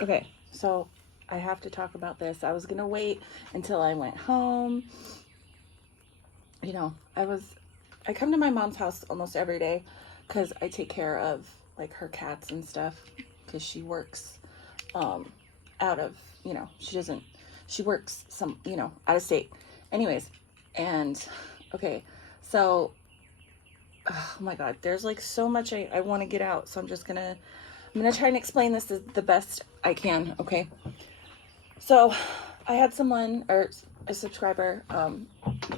Okay, so I have to talk about this. I was gonna wait until I went home. You know, I come to my mom's house almost every day because I take care of like her cats and stuff because she works um, out of, she doesn't, she works out of state. Anyways, and okay, so, oh my God, there's like so much I want to get out. So I'm gonna try and explain this the best I can. Okay. So I had someone or a subscriber,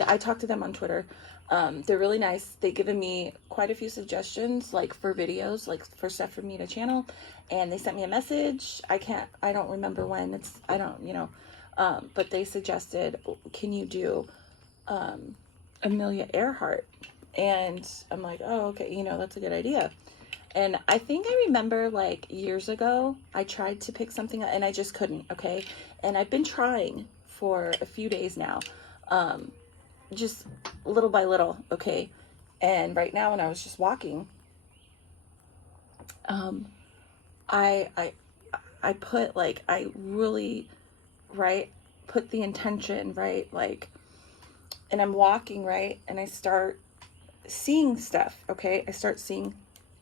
I talked to them on Twitter. They're really nice. They given me quite a few suggestions, like for videos, like for stuff for me to channel. And they sent me a message. I don't remember when but they suggested, can you do, Amelia Earhart? And I'm like, oh, okay. That's a good idea. And I think I remember like years ago, I tried to pick something up and I just couldn't. Okay. And I've been trying for a few days now, just little by little. Okay. And right now, when I was just walking, um, I, I, I put like, I really, right, put the intention, right, like, and I'm walking, right, and I start seeing stuff. Okay. I start seeing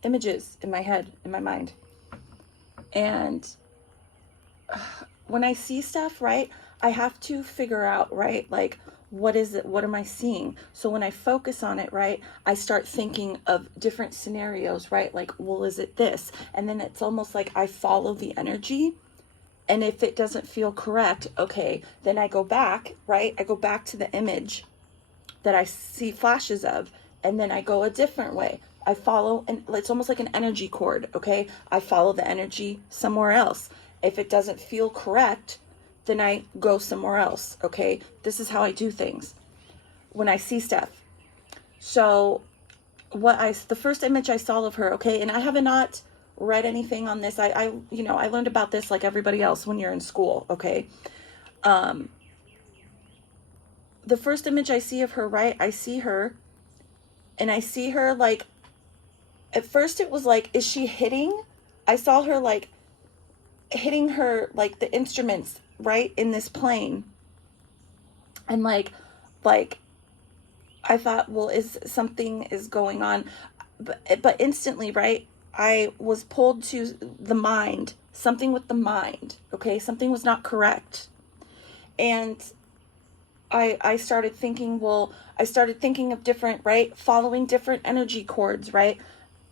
images in my head, in my mind. And when I see stuff, right, I have to figure out, right, like, what is it? What am I seeing? So when I focus on it, right, I start thinking of different scenarios, right? Like, well, is it this? And then it's almost like I follow the energy. And if it doesn't feel correct, okay, then I go back, right? I go back to the image that I see flashes of, and then I go a different way. I follow, and it's almost like an energy cord, okay? I follow the energy somewhere else. If it doesn't feel correct, then I go somewhere else, okay? This is how I do things when I see stuff. So the first image I saw of her, okay, and I have not read anything on this. I learned about this like everybody else when you're in school, okay? The first image I see of her, right, I see her, and I see her like, at first it was like, is she hitting? I saw her like hitting her, like the instruments, right, in this plane. And like I thought, well, is something is going on? But instantly, right, I was pulled to the mind, something with the mind, okay? Something was not correct. And I started thinking, I started thinking of different, right, following different energy cords, right?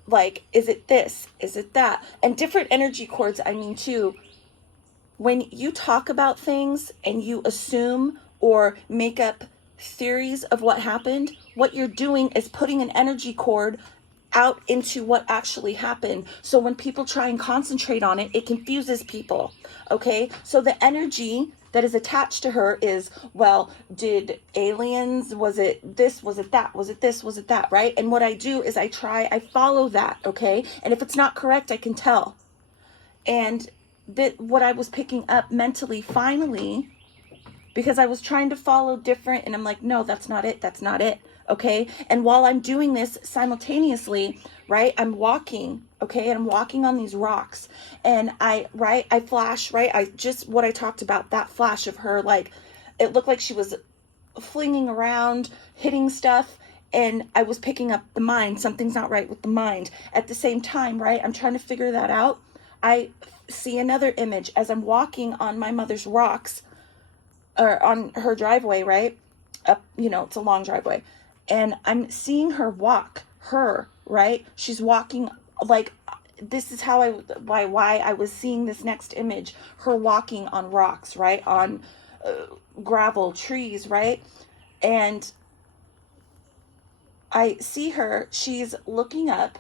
Like, is it this? Is it that? And different energy cords, I mean, too, when you talk about things and you assume or make up theories of what happened, what you're doing is putting an energy cord out into what actually happened. So when people try and concentrate on it, it confuses people. Okay? So the energy that is attached to her is, well, did aliens, was it this, was it that, was it this, was it that, right? And what I do is I follow that, okay? And if it's not correct, I can tell. And that what I was picking up mentally, finally, because I was trying to follow different, and I'm like, no, that's not it, okay? And while I'm doing this simultaneously, right, I'm walking, okay, and I'm walking on these rocks, and I flash, right, what I talked about, that flash of her, like, it looked like she was flinging around, hitting stuff, and I was picking up the mind. Something's not right with the mind. At the same time, right, I'm trying to figure that out. I see another image as I'm walking on my mother's rocks, or on her driveway, right? Up, it's a long driveway. And I'm seeing her walk, right? She's walking like, this is how why I was seeing this next image, her walking on rocks, right? On gravel, trees, right? And I see her, she's looking up,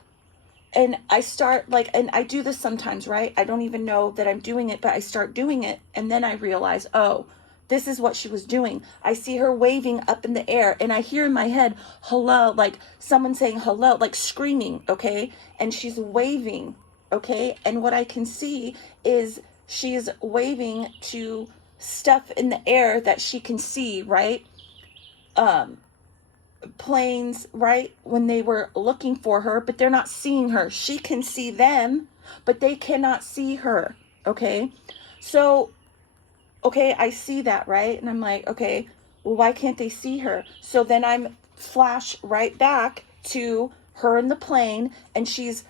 and I start and I do this sometimes, right? I don't even know that I'm doing it, but I start doing it. And then I realize, oh, this is what she was doing. I see her waving up in the air, and I hear in my head, hello, like someone saying hello, like screaming, okay? And she's waving, okay? And what I can see is she's waving to stuff in the air that she can see, right? Planes, right, when they were looking for her, but they're not seeing her. She can see them, but they cannot see her. Okay. So, okay, I see that, right? And I'm like, okay, well, why can't they see her? So then I'm flash right back to her in the plane, and she's,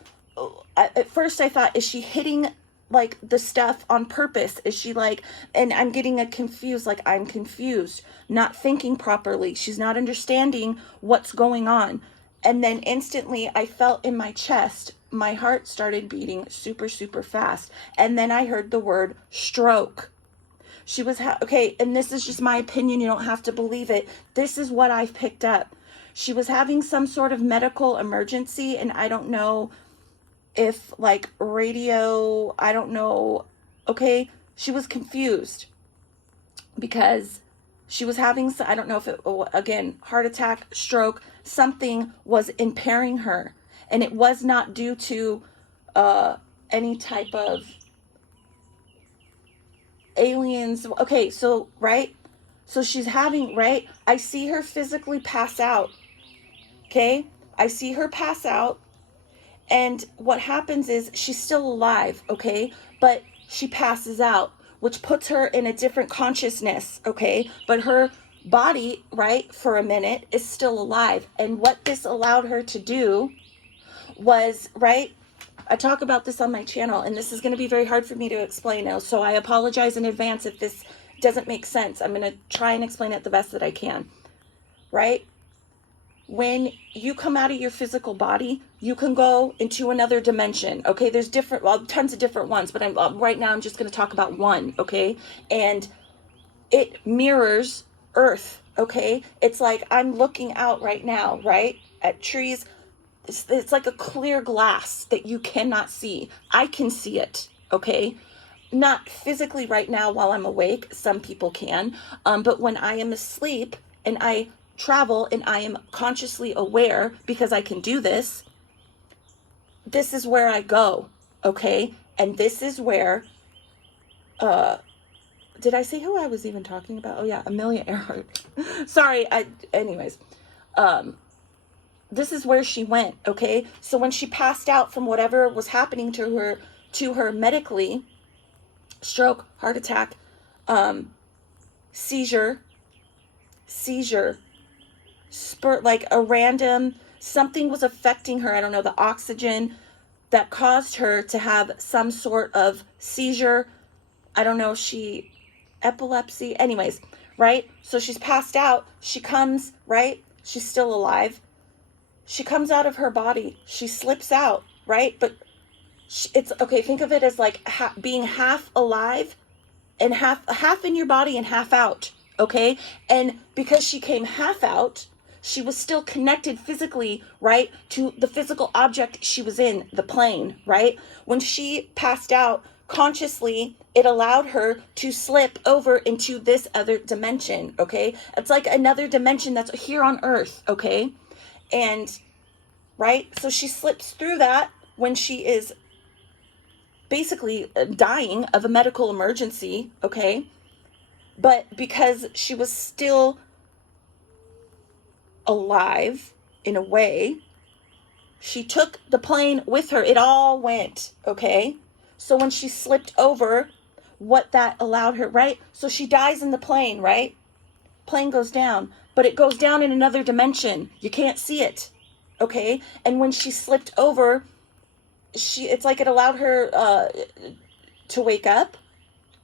at first I thought, is she hitting like the stuff on purpose? Is she like, and I'm getting a confused, like I'm confused, not thinking properly. She's not understanding what's going on. And then instantly I felt in my chest, my heart started beating super, super fast. And then I heard the word stroke. She was, okay, and this is just my opinion. You don't have to believe it. This is what I've picked up. She was having some sort of medical emergency, and I don't know if like radio, I don't know. Okay, she was confused because she was having, I don't know if it, again, heart attack, stroke, something was impairing her. And it was not due to any type of aliens. Okay, so, right? So she's having, right? I see her physically pass out. Okay? I see her pass out. And what happens is she's still alive, okay? But she passes out, which puts her in a different consciousness, okay? But her body, right, for a minute is still alive. And what this allowed her to do was, right, I talk about this on my channel, and this is going to be very hard for me to explain now. So I apologize in advance if this doesn't make sense. I'm going to try and explain it the best that I can, right? When you come out of your physical body, you can go into another dimension, okay? There's different, well, tons of different ones, but right now I'm just going to talk about one, okay? And it mirrors Earth, okay? It's like I'm looking out right now, right? At trees. It's like a clear glass that you cannot see. I can see it, okay? Not physically right now while I'm awake. Some people can. But when I am asleep and I travel and I am consciously aware, because I can do this, this is where I go, okay? And this is where, did I say who I was even talking about? Oh yeah, Amelia Earhart. Sorry, anyways. This is where she went, okay? So when she passed out from whatever was happening to her medically, stroke, heart attack, seizure, spurt, like a random, something was affecting her. I don't know, the oxygen that caused her to have some sort of seizure. I don't know, epilepsy, anyways, right? So she's passed out. She comes, right? She's still alive. She comes out of her body. She slips out, right? But it's, okay, think of it as like being half alive and half in your body and half out, okay? And because she came half out, she was still connected physically, right, to the physical object she was in, the plane, right? When she passed out consciously, it allowed her to slip over into this other dimension, okay? It's like another dimension that's here on Earth, okay? And, right, so she slips through that when she is basically dying of a medical emergency, okay? But because she was still alive in a way, she took the plane with her. It all went, okay? So when she slipped over, what that allowed her, right? So she dies in the plane, right? Plane goes down, but it goes down in another dimension. You can't see it, okay? And when she slipped over, it's like it allowed her to wake up,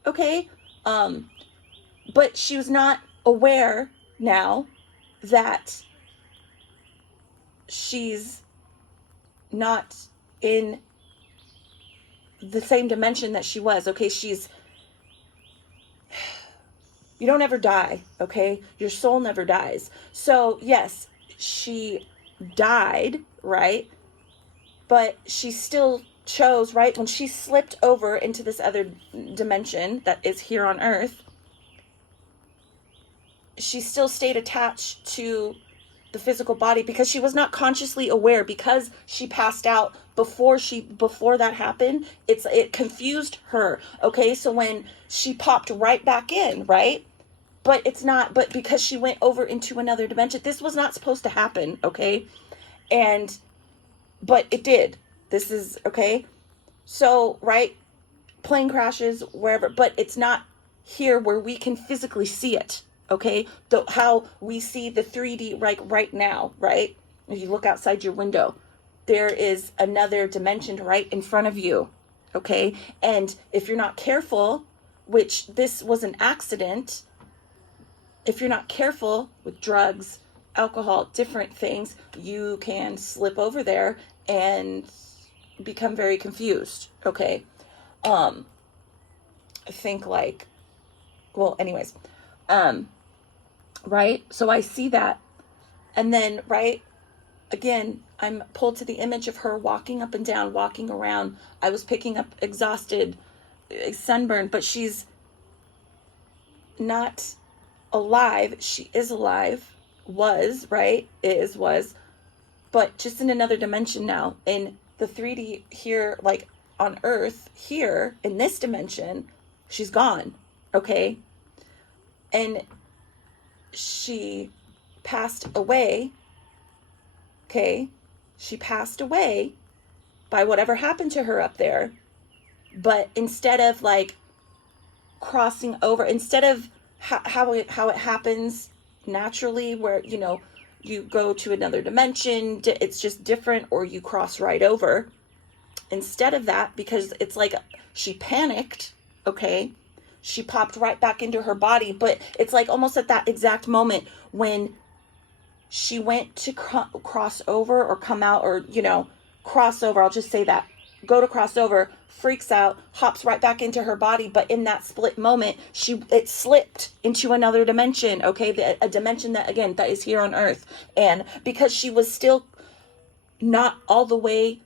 okay? But she was not aware now that she's not in the same dimension that she was, okay? You don't ever die, okay? Your soul never dies. So yes, she died, right? But she still chose, right? When she slipped over into this other dimension that is here on Earth, she still stayed attached to the physical body because she was not consciously aware, because she passed out before that happened. It confused her, okay? So when she popped right back in, right? But because she went over into another dimension, this was not supposed to happen, okay? But it did. This is, okay? So, right? plane crashes, wherever, but it's not here where we can physically see it, okay? How we see the 3D right now, right? If you look outside your window, there is another dimension right in front of you, okay? And if you're not careful, which this was an accident, if you're not careful with drugs, alcohol, different things, you can slip over there and become very confused, okay? I think like, well, anyways, right? So I see that. And then, right, again, I'm pulled to the image of her walking up and down, walking around. I was picking up exhausted, sunburned, but she's not alive. She is alive, was, right? Was, but just in another dimension now. In the 3D here, like on Earth, here, in this dimension, she's gone, okay? And she passed away, okay? She passed away by whatever happened to her up there. But instead of like crossing over, instead of how it happens naturally, where, you know, you go to another dimension, it's just different, or you cross right over. Instead of that, because it's like she panicked, okay? She popped right back into her body, but it's like almost at that exact moment when she went to cross over or come out, or, you know, cross over, I'll just say that, go to cross over, freaks out, hops right back into her body, but in that split moment, it slipped into another dimension, okay? A dimension that, again, that is here on Earth. And because she was still not all the way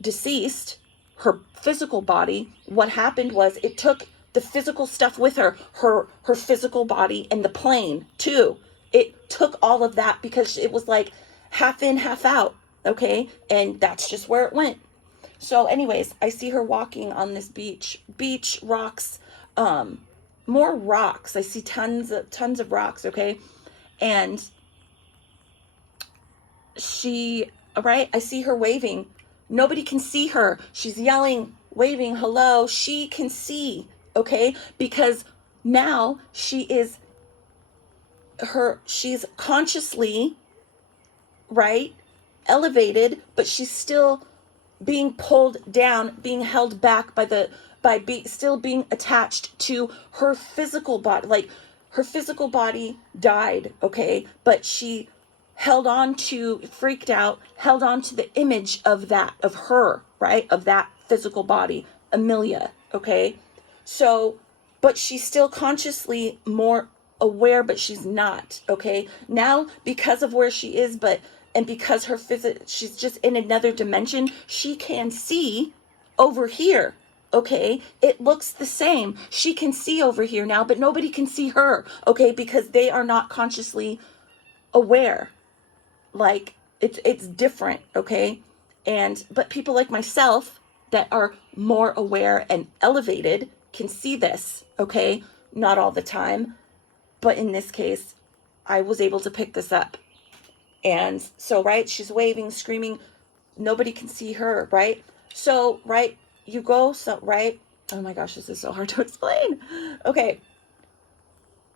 deceased, her physical body, what happened was it took the physical stuff with her physical body, and the plane too. It took all of that because it was like half in, half out, okay? And that's just where it went. So anyways, I see her walking on this beach, rocks, more rocks. I see tons of rocks, okay? And I see her waving. Nobody can see her. She's yelling, waving, hello. She can see, okay? Because now she's consciously, right, elevated, but she's still being pulled down, being held back still being attached to her physical body. Like, her physical body died, okay? But she freaked out, held on to the image of her, right? Of that physical body, Amelia, okay? So, but she's still consciously more aware, but she's not, okay? Now, because of where she is, and because she's just in another dimension, she can see over here, okay? It looks the same. She can see over here now, but nobody can see her, okay? Because they are not consciously aware. Like, it's different, okay? But people like myself that are more aware and elevated can see this, okay? Not all the time, but in this case, I was able to pick this up. And so, right, she's waving, screaming, nobody can see her, right? So, right, right? Oh my gosh, this is so hard to explain. Okay.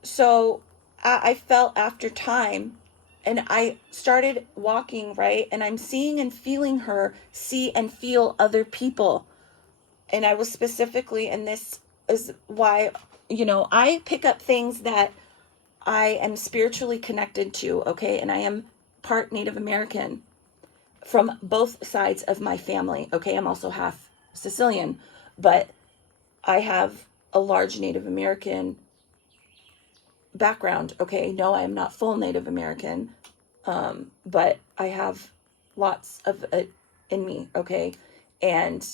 So I felt after time, and I started walking, right? And I'm seeing and feeling her see and feel other people. And I was specifically, and this is why, I pick up things that I am spiritually connected to, okay? And I am part Native American from both sides of my family, okay? I'm also half Sicilian, but I have a large Native American background, okay? No, I am not full Native American, but I have lots of it in me, okay? And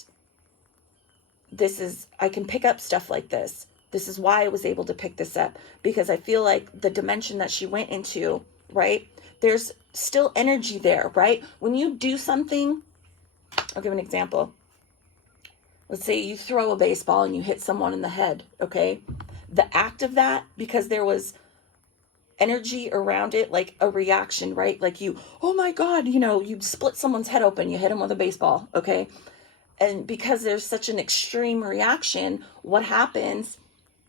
I can pick up stuff like this. This is why I was able to pick this up, because I feel like the dimension that she went into, right? There's still energy there, right? When you do something, I'll give an example. Let's say you throw a baseball and you hit someone in the head, okay? The act of that, because there was energy around it, like a reaction, right? Like oh my God, you split someone's head open, you hit them with a baseball, okay? And because there's such an extreme reaction, what happens,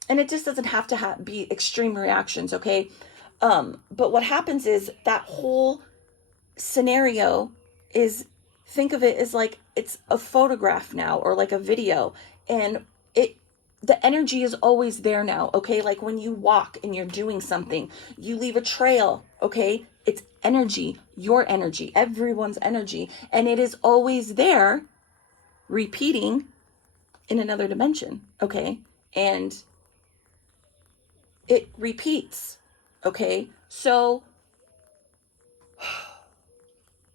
and it just doesn't have to be extreme reactions, okay? But what happens is that whole scenario is, think of it as like it's a photograph now, or like a video, and the energy is always there now, okay? Like when you walk and you're doing something, you leave a trail, okay? It's energy, your energy, everyone's energy, and it is always there, repeating in another dimension, okay? And it repeats, okay? So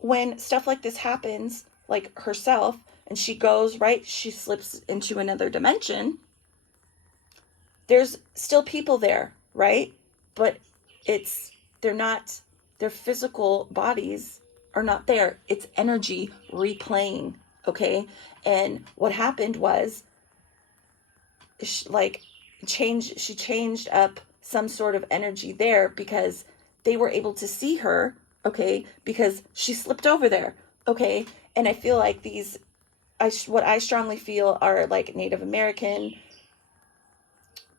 when stuff like this happens, like herself, and she goes, right, she slips into another dimension, there's still people there, right? But they're not, their physical bodies are not there. It's energy replaying, okay? And what happened was, she changed up some sort of energy there because they were able to see her, okay? Because she slipped over there, okay? And I feel like what I strongly feel are like Native American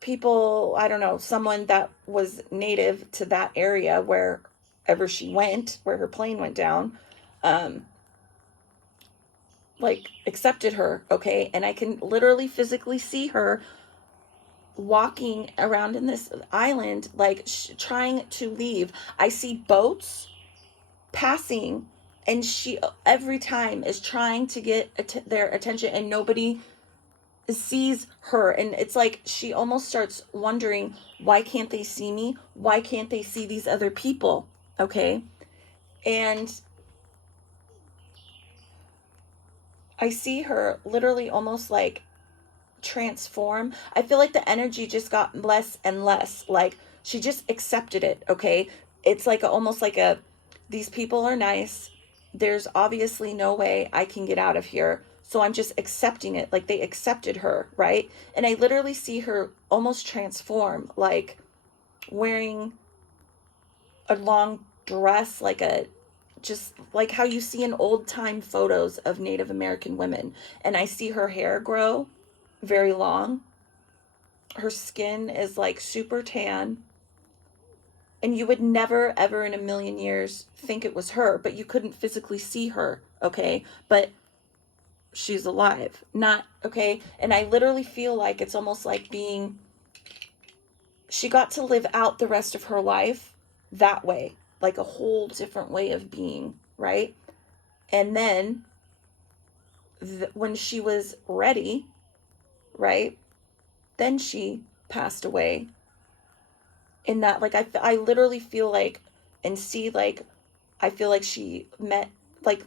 people, I don't know, someone that was native to that area wherever she went, where her plane went down, like accepted her, okay? And I can literally physically see her walking around in this island, like trying to leave. I see boats passing, and she every time is trying to get their attention, and nobody sees her. And it's like she almost starts wondering, why can't they see me? Why can't they see these other people? Okay. And I see her literally almost like transform. I feel like the energy just got less and less. Like she just accepted it, okay? It's like almost like these people are nice. There's obviously no way I can get out of here. So I'm just accepting it. Like they accepted her, right? And I literally see her almost transform, like wearing a long dress, just like how you see in old time photos of Native American women. And I see her hair grow very long. Her skin is like super tan. And you would never, ever in a million years think it was her, but you couldn't physically see her, okay? But she's alive, not, okay? And I literally feel like it's almost like she got to live out the rest of her life that way, like a whole different way of being, right? And then when she was ready, right, then she passed away. In that, like, I literally feel like, and see, like, I feel like she met, like,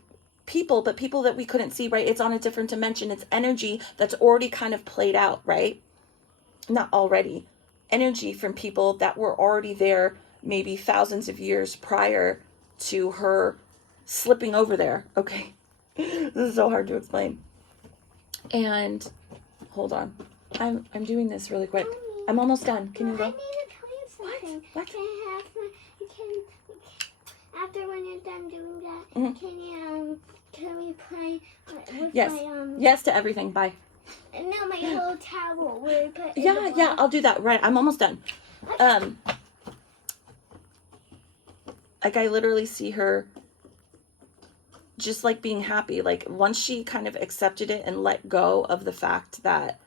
people, but people that we couldn't see, right? It's on a different dimension. It's energy that's already kind of played out, right? Not already. Energy from people that were already there maybe thousands of years prior to her slipping over there, okay? This is so hard to explain. And, hold on. I'm doing this really quick. I'm almost done. Can you go? What? After when you're done doing that, mm-hmm. Can we play with yes. Yes to everything. Bye. No, my little towel where we put yeah, I'll do that. Right, I'm almost done. Like I literally see her just like being happy. Like once she kind of accepted it and let go of the fact that,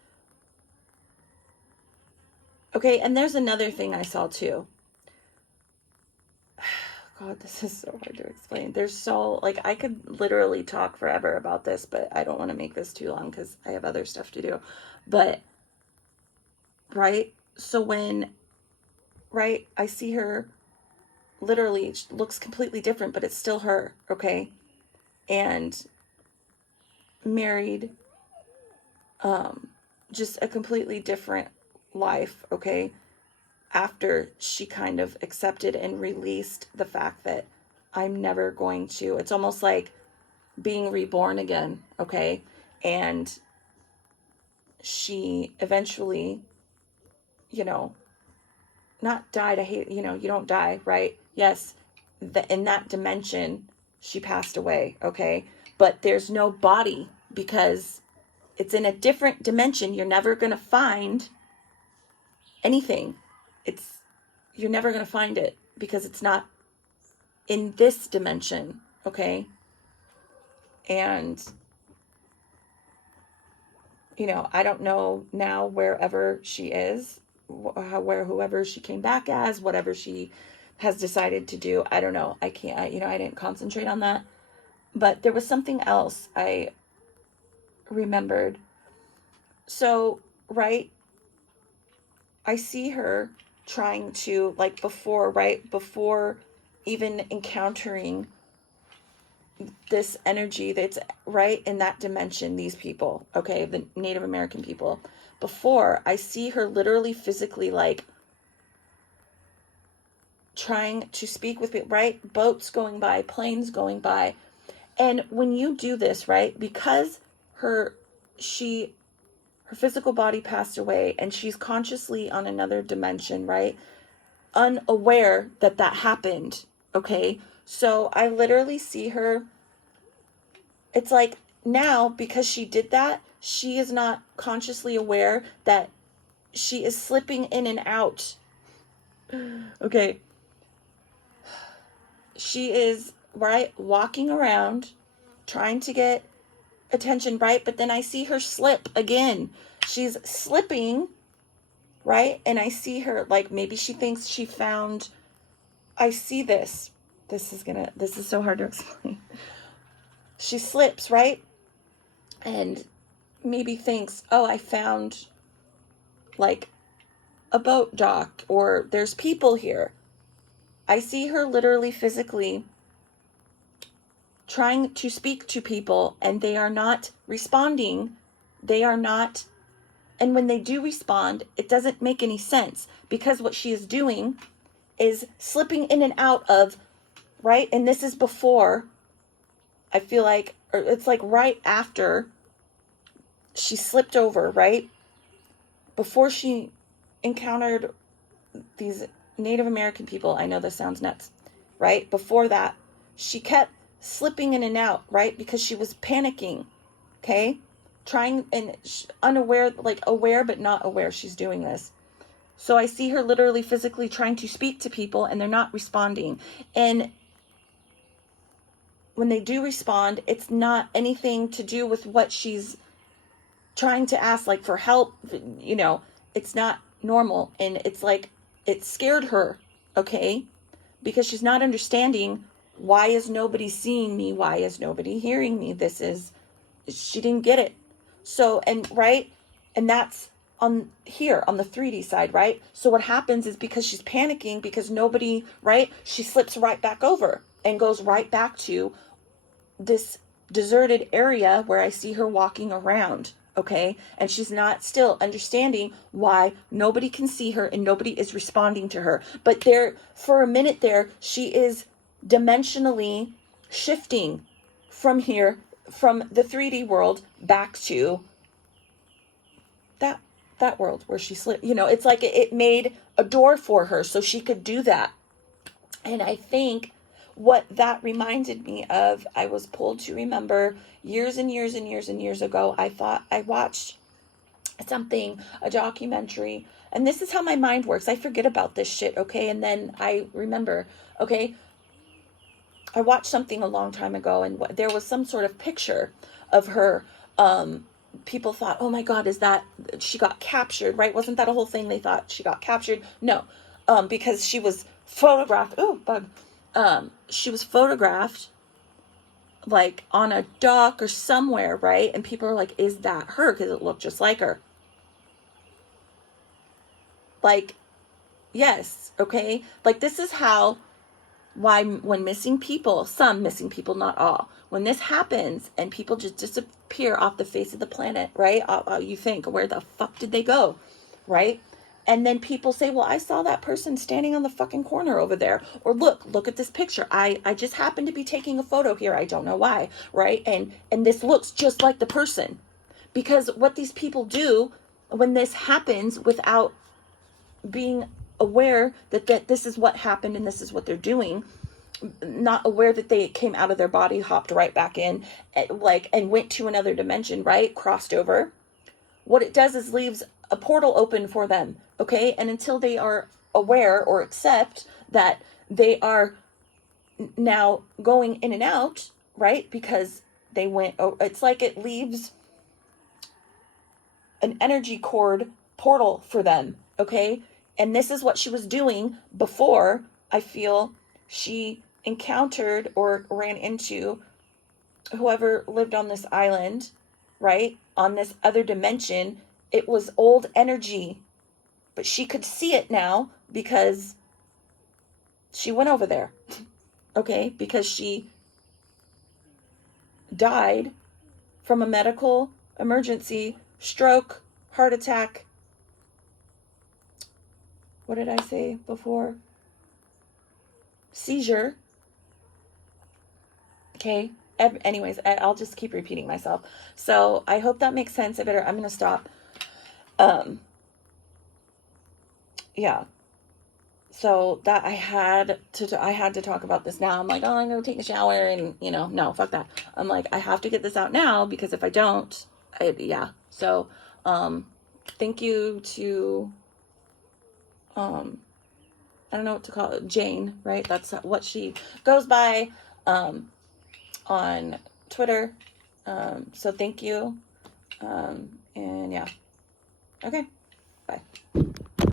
okay, and there's another thing I saw too. God, this is so hard to explain. There's so, like, I could literally talk forever about this, but I don't want to make this too long because I have other stuff to do. But, right? So when, right, I see her, literally, she looks completely different, but it's still her, okay? And married, just a completely different life, okay? After she kind of accepted and released the fact that I'm never going to, it's almost like being reborn again, okay? And she eventually, not died, you don't die, right? Yes, in that dimension, she passed away, okay? But there's no body because It's in a different dimension. You're never going to find anything. You're never going to find it because it's not in this dimension, okay? And, you know, I don't know now wherever she is, whoever she came back as, whatever she has decided to do. I don't know. I can't, I didn't concentrate on that. But there was something else I remembered. So, right, I see her trying to, like, before even encountering this energy that's right in that dimension, these people, okay, the Native American people, before, I see her literally physically, like, trying to speak with people, right? Boats going by, planes going by. And when you do this, right, because her physical body passed away and she's consciously on another dimension, right? Unaware that happened, okay? So I literally see her, it's like now, because she did that, she is not consciously aware that she is slipping in and out. Okay. She is, right, walking around, trying to get attention, right? But then I see her slip again. She's slipping, right? And I see her, like, maybe she thinks she found, I see this. This is so hard to explain. She slips, right? And maybe thinks, oh, I found, like, a boat dock, or there's people here. I see her literally physically trying to speak to people, and they are not responding. They are not, and when they do respond, it doesn't make any sense, because what she is doing is slipping in and out of, right? And this is before, I feel like, or it's like right after she slipped over, right? Before she encountered these Native American people. I know this sounds nuts, right? Before that, she kept slipping in and out, right? Because she was panicking, okay? Trying, and unaware, like aware but not aware she's doing this. So I see her literally physically trying to speak to people, and they're not responding. And when they do respond, it's not anything to do with what she's trying to ask, like for help, it's not normal. And it's like, it scared her, okay? Because she's not understanding, why is nobody seeing me? Why is nobody hearing me? She didn't get it. So, and right, and that's on here, on the 3D side, right? So what happens is, because she's panicking, because nobody, right, she slips right back over and goes right back to this deserted area where I see her walking around, okay? And she's not still understanding why nobody can see her and nobody is responding to her. But there, for a minute there, she is dimensionally shifting from here, from the 3D world back to that world where she slipped. It's like it made a door for her so she could do that. And I think what that reminded me of, I was pulled to remember years and years and years and years ago, I watched a documentary, and this is how my mind works. I forget about this shit, okay? And then I remember, okay? I watched something a long time ago, and there was some sort of picture of her. People thought, oh my God, is that she got captured, right? Wasn't that a whole thing? They thought she got captured. No, because she was photographed. Ooh, bug. She was photographed like on a dock or somewhere, right? And people are like, is that her? Because it looked just like her. Like, yes, okay? Like, this is why when missing people, some missing people, not all, when this happens and people just disappear off the face of the planet, right? You think, where the fuck did they go, right? And then people say, well, I saw that person standing on the fucking corner over there. Or look at this picture. I just happened to be taking a photo here. I don't know why, right? And this looks just like the person. Because what these people do when this happens without being aware that this is what happened and this is what they're doing, not aware that they came out of their body, hopped right back in, like, and went to another dimension, right? Crossed over. What it does is leaves a portal open for them, okay? And until they are aware or accept that they are now going in and out, right? Because they went, it's like it leaves an energy cord portal for them, okay? And this is what she was doing before, I feel, she encountered or ran into whoever lived on this island, right? On this other dimension. It was old energy, but she could see it now because she went over there, okay? Because she died from a medical emergency, stroke, heart attack. What did I say before? Seizure. Okay. Anyways, I'll just keep repeating myself. So I hope that makes sense. I'm going to stop. Yeah. So that I had to talk about this now. I'm like, oh, I'm going to take a shower and, no, fuck that. I'm like, I have to get this out now because if I don't, yeah. So, thank you to, I don't know what to call it, Jane, right? That's what she goes by, on Twitter. So thank you. And yeah. Okay. Bye.